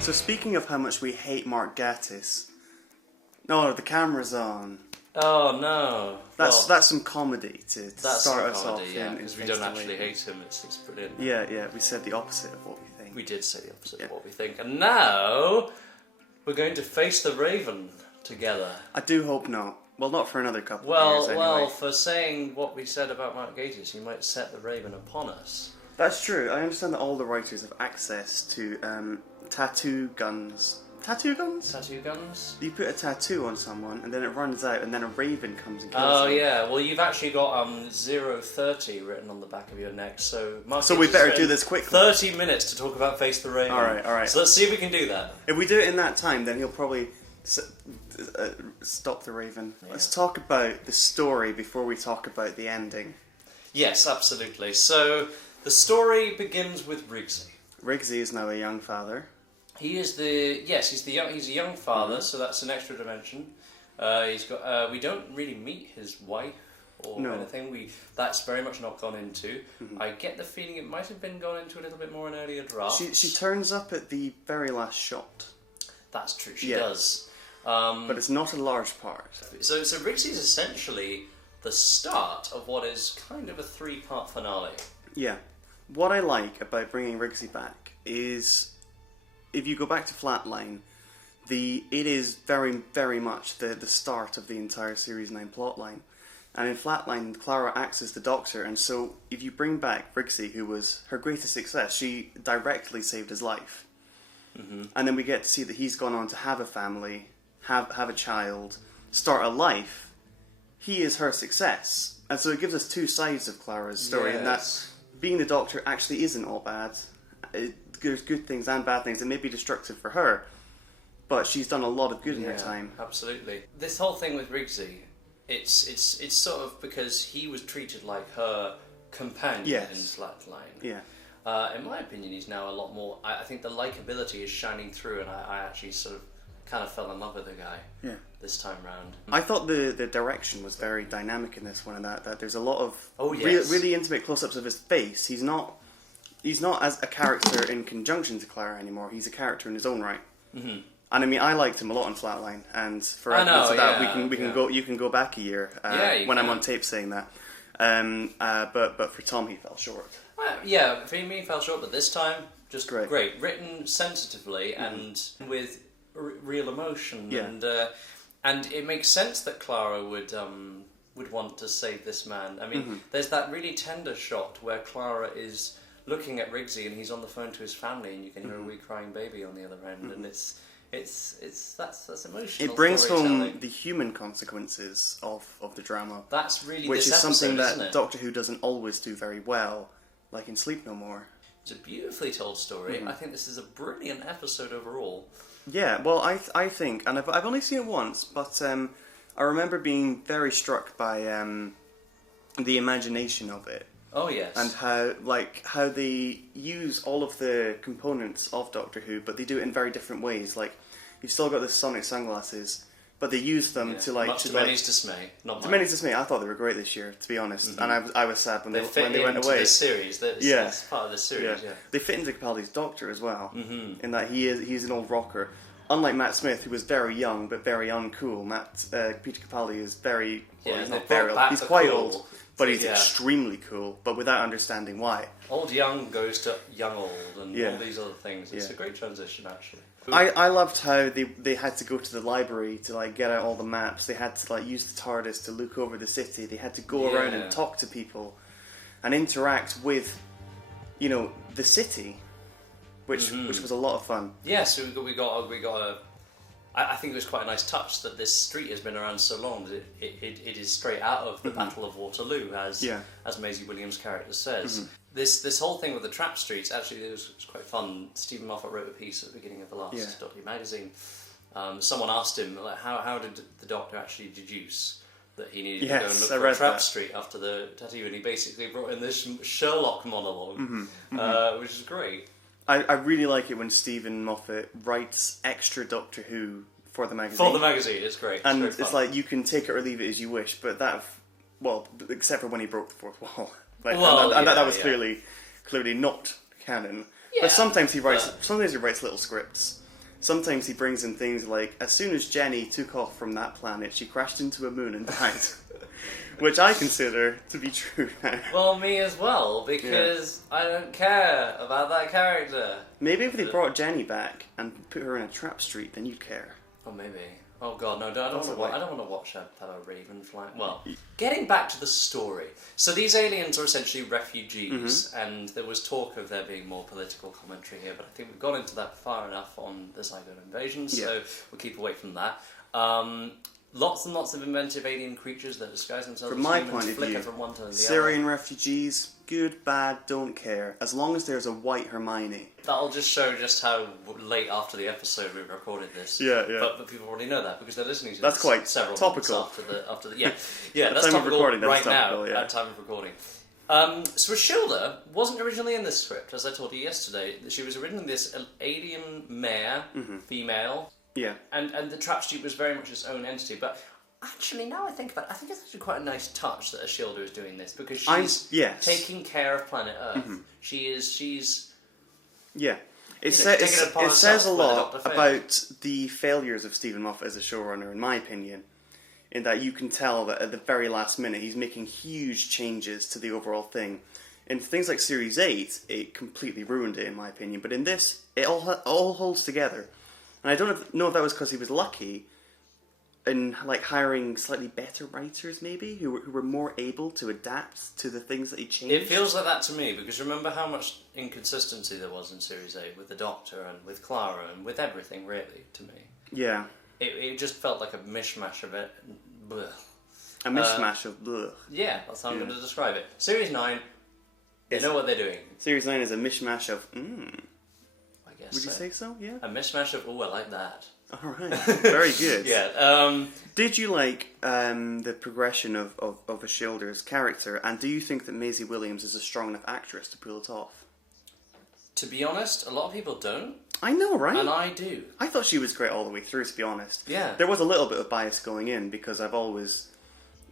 So speaking of how much we hate Mark Gatiss, no, the camera's on. Oh no! That's some comedy to start us off. Yeah, because we don't actually hate him. It's brilliant. Yeah. We said the opposite of what we think. We did say the opposite of what we think, and now we're going to face the Raven together. I do hope not. Well, not for another couple of years anyway. Well, for saying what we said about Mark Gatiss, he might set the Raven upon us. That's true. I understand that all the writers have access to tattoo guns. Tattoo guns? Tattoo guns? You put a tattoo on someone, and then it runs out, and then a raven comes and kills them. Oh yeah. Well, you've actually got 030 written on the back of your neck, so Mark So we better do this quickly. 30 minutes to talk about Face the Raven. All right. So let's see if we can do that. If we do it in that time, then he'll probably stop the Raven. Yeah. Let's talk about the story before we talk about the ending. Yes, absolutely. So the story begins with Rigsy. Rigsy is now a young father. He's a young father, so that's an extra dimension. He's got. We don't really meet his wife or anything. That's very much not gone into. Mm-hmm. I get the feeling it might have been gone into a little bit more in earlier drafts. She turns up at the very last shot. That's true. She does. But it's not a large part. So Rigsy's essentially the start of what is kind of a 3-part finale. Yeah. What I like about bringing Rigsy back is, if you go back to Flatline, it is very, very much the start of the entire Series 9 plotline. And in Flatline, Clara acts as the Doctor, and so if you bring back Rigsy, who was her greatest success, she directly saved his life. Mm-hmm. And then we get to see that he's gone on to have a family, have a child, start a life. He is her success. And so it gives us two sides of Clara's story, and that being the Doctor actually isn't all bad. There's good things and bad things. It may be destructive for her, but she's done a lot of good in her time. Absolutely. This whole thing with Rigsy, it's sort of because he was treated like her companion in Flatline. Yeah. In my opinion, he's now a lot more. I think the likability is shining through, and I actually sort of kind of fell in love with the guy. Yeah. This time round. I thought the direction was very dynamic in this one, and that there's a lot of really intimate close-ups of his face. He's not as a character in conjunction to Clara anymore. He's a character in his own right. Mm-hmm. And I mean, I liked him a lot on Flatline, and for evidence of that, we can go. You can go back a year when I'm on tape saying that. But for Tom, he fell short. For me, he fell short. But this time, just great. Written sensitively and with real emotion. Yeah. And it makes sense that Clara would want to save this man. I mean, there's that really tender shot where Clara is looking at Rigsy and he's on the phone to his family, and you can hear a wee crying baby on the other end, and that's emotional. It brings home the human consequences of the drama. That's really which this is something episode, that Doctor Who doesn't always do very well, like in Sleep No More. It's a beautifully told story. I think this is a brilliant episode overall. Yeah, well, I think, and I've only seen it once, but I remember being very struck by the imagination of it. Oh yes. And how they use all of the components of Doctor Who, but they do it in very different ways. Like, you've still got the sonic sunglasses, but they use them to much to many's dismay. Not to many's dismay. I thought they were great this year, to be honest, and I was sad when they went away. This series. That's part of the series. Yeah. They fit into Capaldi's Doctor as well, in that he's an old rocker. Unlike Matt Smith, who was very young but very uncool, Peter Capaldi is very he's not very old. He's quite old, but he's extremely cool, but without understanding why. Old young goes to young old, and all these other things. It's a great transition, actually. I loved how they had to go to the library to get out all the maps. They had to use the TARDIS to look over the city. They had to go around and talk to people and interact with, the city. Which was a lot of fun. Yeah, so we got a. I think it was quite a nice touch that this street has been around so long that it is straight out of the Battle of Waterloo, as Maisie Williams' character says. This whole thing with the trap streets, actually, it was quite fun. Stephen Moffat wrote a piece at the beginning of the last Doctor Who magazine. Someone asked him, how did the Doctor actually deduce that he needed to go and look for a trap street after the tattoo, and he basically brought in this Sherlock monologue, which is great. I really like it when Stephen Moffat writes extra Doctor Who for the magazine. For the magazine, it's great. And it's like, you can take it or leave it as you wish, but except for when he broke the fourth wall. That was clearly not canon. Yeah. But sometimes he writes little scripts. sometimes he brings in things like, as soon as Jenny took off from that planet, she crashed into a moon and died. Which I consider to be true now. Well, me as well, because I don't care about that character. Maybe if they brought Jenny back and put her in a trap street, then you'd care. Oh, maybe. Oh god, no! I don't want to watch a raven flying. Well, getting back to the story. So these aliens are essentially refugees, and there was talk of there being more political commentary here, but I think we've gone into that far enough on the Zygon invasion, so we'll keep away from that. Lots and lots of inventive alien creatures that disguise themselves from as my humans, point of flicker view, from one to the Syrian other. refugees, good, bad, don't care. As long as there's a white Hermione. That'll just show just how late after the episode we recorded this. Yeah. But people already know that because they're listening to that's this quite several topical. months after the that's time of topical recording, right topical, now at time of recording. So Ashildr wasn't originally in this script, as I told you yesterday. She was originally this alien mare, female. Yeah. And the trap street was very much its own entity, but actually, now I think about it, I think it's actually quite a nice touch that Ashildr is doing this because she's taking care of planet Earth. She's yeah. It upon says a herself when the lot Doctor about the failures of Stephen Moffat as a showrunner, in my opinion, in that you can tell that at the very last minute he's making huge changes to the overall thing. In things like Series 8, it completely ruined it, in my opinion, but in this, it all holds together. And I don't know if that was because he was lucky in like hiring slightly better writers, maybe, who were more able to adapt to the things that he changed. It feels like that to me, because remember how much inconsistency there was in Series 8 with the Doctor and with Clara and with everything, really, to me. Yeah. It just felt like a mishmash of it. Blech. A mishmash of blech. Yeah, that's how I'm going to describe it. Series 9, they know what they're doing. Series 9 is a mishmash of, I guess Would you say so? Yeah. A mishmash of, I like that. All right, very good. Yeah. Did you like the progression of Ashildr's character, and do you think that Maisie Williams is a strong enough actress to pull it off? To be honest, a lot of people don't. I know, right? And I do. I thought she was great all the way through, to be honest. Yeah. There was a little bit of bias going in because I've always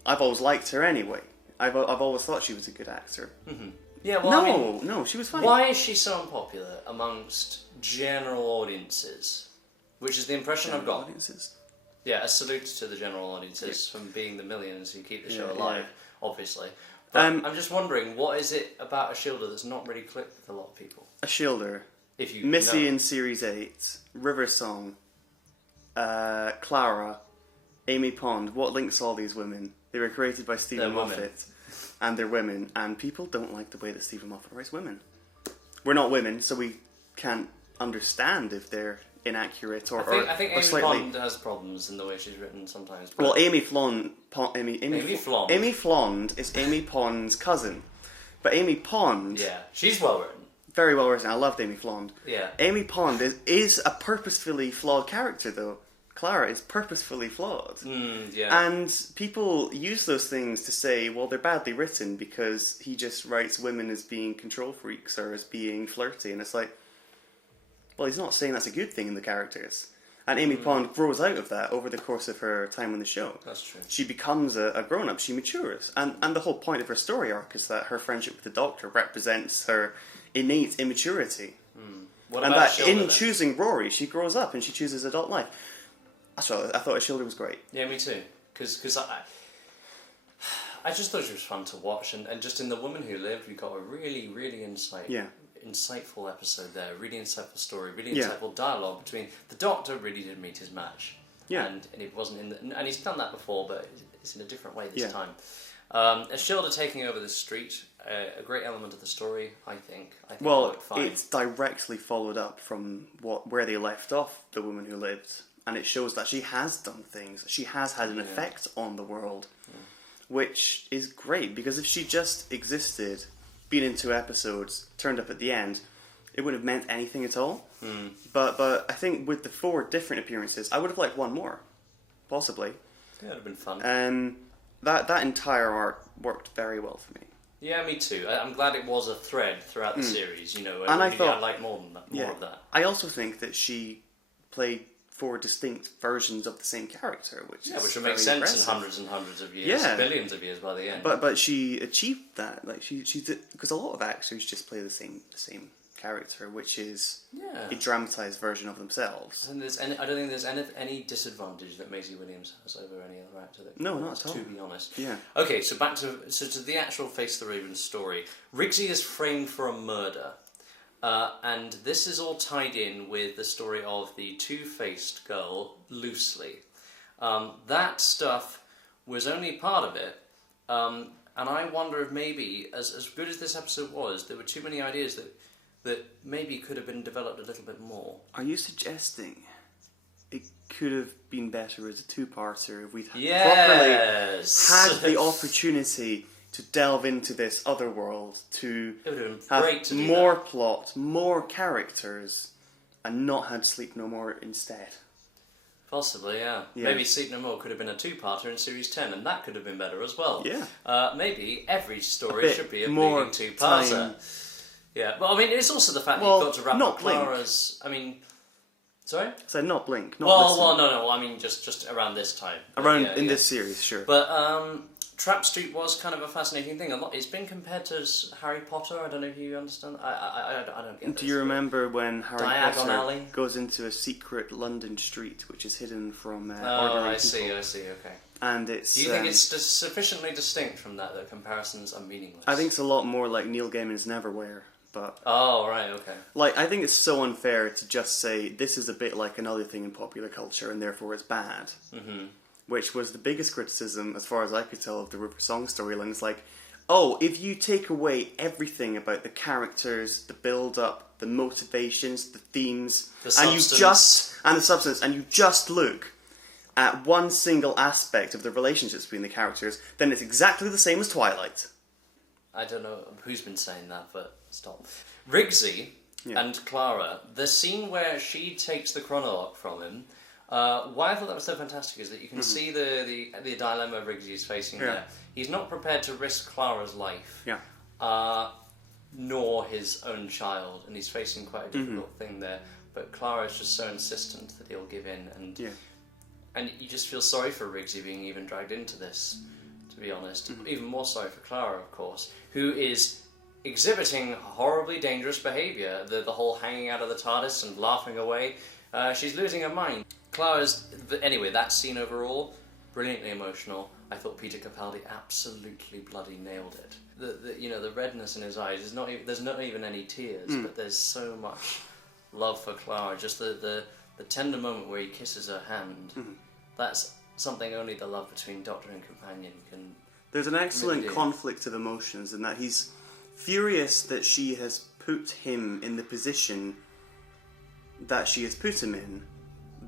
liked her anyway. I've always thought she was a good actor. Mm-hmm. Yeah. Well, no, she was fine. Why is she so unpopular amongst general audiences? Which is the impression I've got. Audiences. Yeah, a salute to the general audiences from being the millions who keep the show alive, obviously. But I'm just wondering, what is it about Ashildr that's not really clicked with a lot of people? Ashildr, if you Missy know. in Series 8, River Song, Clara, Amy Pond. What links all these women? They were created by Stephen Moffat, and they're women, and people don't like the way that Stephen Moffat writes women. We're not women, so we can't understand if they're inaccurate or I think Amy slightly... Pond has problems in the way she's written sometimes. Well, Amy Flond is Amy Pond's cousin, but Amy Pond, she's well written, very well written. I loved Amy Flond. Yeah, Amy Pond is a purposefully flawed character, though. Clara is purposefully flawed. And people use those things to say, well, they're badly written because he just writes women as being control freaks or as being flirty, and it's like, well, he's not saying that's a good thing in the characters. And Amy Pond grows out of that over the course of her time on the show. That's true. She becomes a grown-up, she matures. And the whole point of her story arc is that her friendship with the Doctor represents her innate immaturity. And that in choosing Rory, she grows up and she chooses adult life. I thought Ashildr was great. Yeah, me too. Because I just thought she was fun to watch. And just in The Woman Who Lived, we got a really, really insightful episode there, really insightful story, really insightful dialogue between the Doctor. Really did meet his match, and it wasn't and he's done that before, but it's in a different way this time. Ashildr taking over the street, a great element of the story, I think. Well, it's directly followed up from where they left off The Woman Who Lived, and it shows that she has done things. She has had an effect on the world, which is great, because if she just existed, been in 2 episodes, turned up at the end, it wouldn't have meant anything at all. But I think with the 4 different appearances, I would have liked one more, possibly. Yeah, it would have been fun. That entire arc worked very well for me. Yeah, me too. I'm glad it was a thread throughout the series. You know, and I'd like more of that. I also think that she played 4 distinct versions of the same character, which would make sense impressive. In hundreds and hundreds of years, billions of years by the end. But she achieved that. Like she did, because a lot of actors just play the same character, which is a dramatised version of themselves. And I don't think there's any disadvantage that Maisie Williams has over any other actor. No, not at all. To be honest. Yeah. Okay, so back to the actual Face the Raven story. Rigsy is framed for a murder, and this is all tied in with the story of the two-faced girl, loosely. That stuff was only part of it. And I wonder if maybe, as good as this episode was, there were too many ideas that maybe could have been developed a little bit more. Are you suggesting it could have been better as a two-parter if we'd properly had the opportunity to delve into this other world, to have more plot, more characters, and not had Sleep No More instead? Possibly, yeah. Maybe Sleep No More could have been a two-parter in Series 10, and that could have been better as well. Yeah. Maybe every story should be a bleeding two-parter. Yeah, well, I mean, it's also the fact that you've got to wrap up Clara's... I mean... Sorry? So not Blink, not no, I mean, just around this time. This series, sure. But Trap Street was kind of a fascinating thing. It's been compared to Harry Potter. I don't know if you understand. I don't get it. Do you remember when Harry Potter goes into a secret London street which is hidden from ordinary people? I see, okay. And it's... Do you think it's sufficiently distinct from that comparisons are meaningless? I think it's a lot more like Neil Gaiman's Neverwhere, but... Oh, right, okay. Like, I think it's so unfair to just say, this is a bit like another thing in popular culture and therefore it's bad. Mm-hmm. Which was the biggest criticism, as far as I could tell, of the Rupert Song storyline. It's like, if you take away everything about the characters, the build-up, the motivations, the themes, and the substance, and you just look at one single aspect of the relationships between the characters, then it's exactly the same as Twilight. I don't know who's been saying that, but stop. Rigsy and Clara, the scene where she takes the chronologue from him. Why I thought that was so fantastic is that you can see the dilemma Rigsy is facing there. He's not prepared to risk Clara's life, nor his own child, and he's facing quite a difficult thing there. But Clara is just so insistent that he'll give in, and you just feel sorry for Rigsy being even dragged into this, to be honest. Even more sorry for Clara, of course, who is exhibiting horribly dangerous behaviour. The whole hanging out of the TARDIS and laughing away. She's losing her mind. Anyway, that scene overall, brilliantly emotional. I thought Peter Capaldi absolutely bloody nailed it. The redness in his eyes, there's not even any tears, but there's so much love for Clara. Just the tender moment where he kisses her hand. That's something only the love between Doctor and companion can... There's an excellent conflict of emotions in that he's furious that she has put him in the position that she has put him in,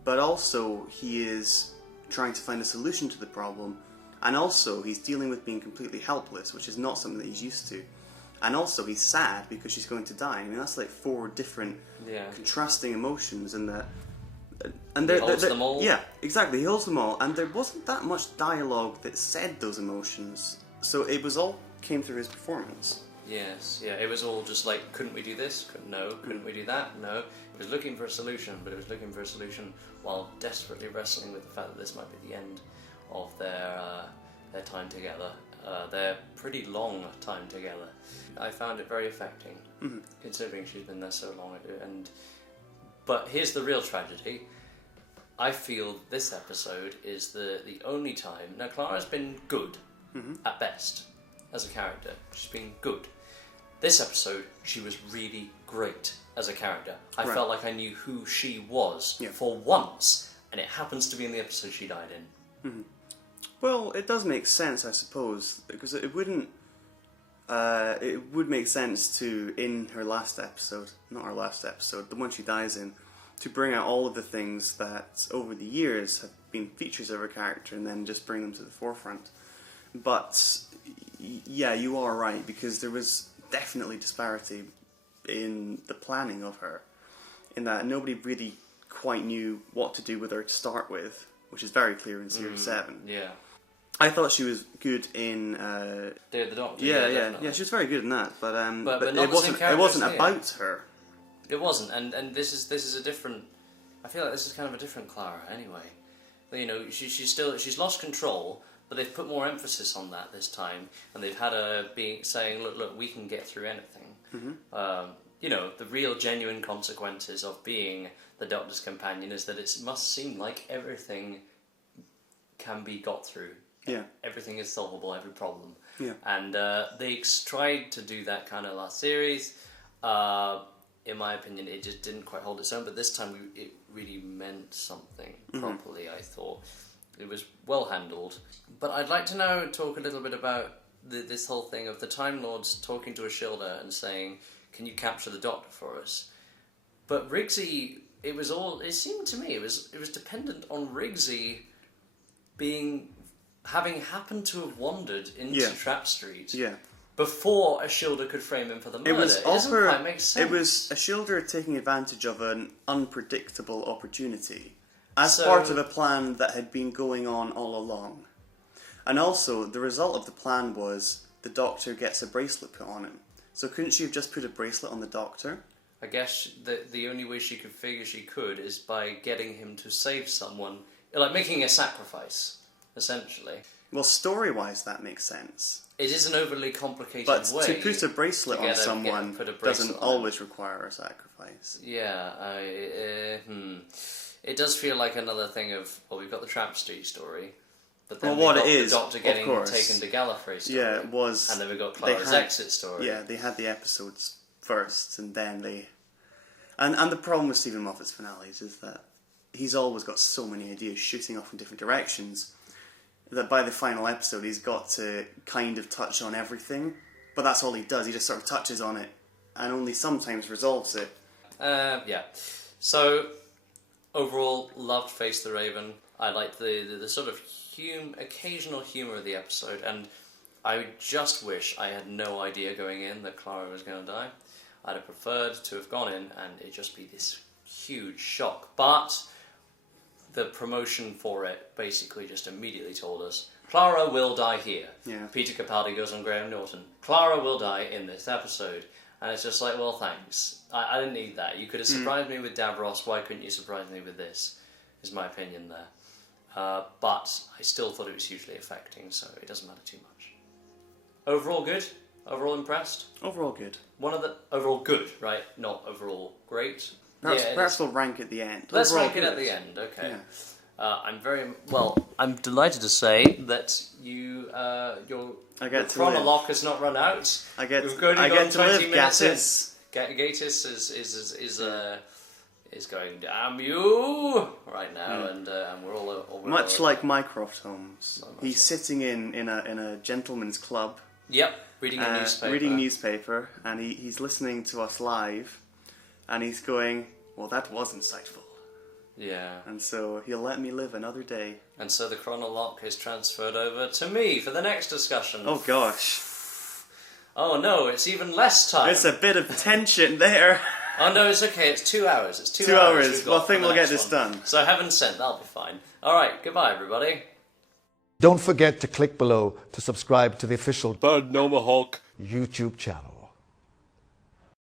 but also he is trying to find a solution to the problem, and also he's dealing with being completely helpless, which is not something that he's used to, and also he's sad because she's going to die. I mean, that's like 4 different contrasting emotions, and he holds them all. Yeah, exactly, he holds them all, and there wasn't that much dialogue that said those emotions, so it was all came through his performance. Yes, it was all just like, couldn't we do this? No. Couldn't we do that? No. It was looking for a solution, but it was looking for a solution while desperately wrestling with the fact that this might be the end of their time together, their pretty long time together. I found it very affecting, considering she's been there so long. But here's the real tragedy. I feel this episode is the only time... Now, Clara's been good, at best, as a character. She's been good. This episode, she was really great as a character. I felt like I knew who she was for once, and it happens to be in the episode she died in. Well, it does make sense, I suppose, because it wouldn't... it would make sense to, in her last episode, not her last episode, the one she dies in, to bring out all of the things that over the years have been features of her character and then just bring them to the forefront. But yeah, you are right, because there was definitely disparity in the planning of her, in that nobody really quite knew what to do with her to start with, which is very clear in Series 7. Yeah. I thought she was good in... Day of the Doctor. Yeah, she was very good in that, but it wasn't about her. It wasn't, and this is a different... I feel like this is kind of a different Clara, anyway. You know, she's lost control, but they've put more emphasis on that this time, and they've had her saying, look, we can get through anything. The real genuine consequences of being the Doctor's companion is that it must seem like everything can be got through. Yeah. Everything is solvable, every problem. Yeah. And they tried to do that kind of last series. In my opinion, it just didn't quite hold its own, but this time it really meant something properly, I thought. It was well handled. But I'd like to now talk a little bit about this whole thing of the Time Lords talking to Ashildr and saying, can you capture the Doctor for us? But Rigsy, it seemed to me, it was dependent on Rigsy having happened to have wandered into Trap Street before Ashildr could frame him for the murder. It doesn't quite make sense. It was Ashildr taking advantage of an unpredictable opportunity as part of a plan that had been going on all along. And also, the result of the plan was the Doctor gets a bracelet put on him. So couldn't she have just put a bracelet on the Doctor? I guess the only way she could figure she could is by getting him to save someone, like making a sacrifice, essentially. Well, story-wise, that makes sense. It is an overly complicated way. But way to put a bracelet on someone doesn't always require a sacrifice. Yeah, it does feel like another thing of, we've got the Trap Street story, but then we've got the Doctor getting taken to Gallifrey story. Yeah, it was. And then we've got Clara's exit story. Yeah, they had the episodes first, and then they... And the problem with Stephen Moffat's finales is that he's always got so many ideas shooting off in different directions that by the final episode he's got to kind of touch on everything, but that's all he does. He just sort of touches on it and only sometimes resolves it. Yeah. So, overall, loved Face the Raven. I liked the sort of occasional humour of the episode, and I just wish I had no idea going in that Clara was going to die. I'd have preferred to have gone in and it just be this huge shock. But the promotion for it basically just immediately told us, Clara will die here. Yeah. Peter Capaldi goes on Graham Norton. Clara will die in this episode. And it's just like, well, thanks. I didn't need that. You could have surprised me with Davros. Why couldn't you surprise me with this? Is my opinion there. But I still thought it was hugely affecting, so it doesn't matter too much. Overall good? Overall impressed? Overall good. Overall good, right? Not overall great. Perhaps we'll rank at the end. Let's rank it at the end, okay. Yeah. I'm delighted to say that your chronologue has not run out. I get to live, Gatiss. Gatiss is going, damn you, right now, and we're all much like Mycroft Holmes. He's sitting in a gentleman's club. Yep, reading a newspaper. And he's listening to us live, and he's going, well, that was insightful. Yeah. And so he'll let me live another day. And so the chronologue is transferred over to me for the next discussion. Oh gosh. Oh no, it's even less time. There's a bit of tension there. Oh no, it's okay, it's 2 hours. It's 2 hours. Well, I think we'll get this done. So heaven sent, that'll be fine. Alright, goodbye everybody. Don't forget to click below to subscribe to the official Bird Nomahawk YouTube channel.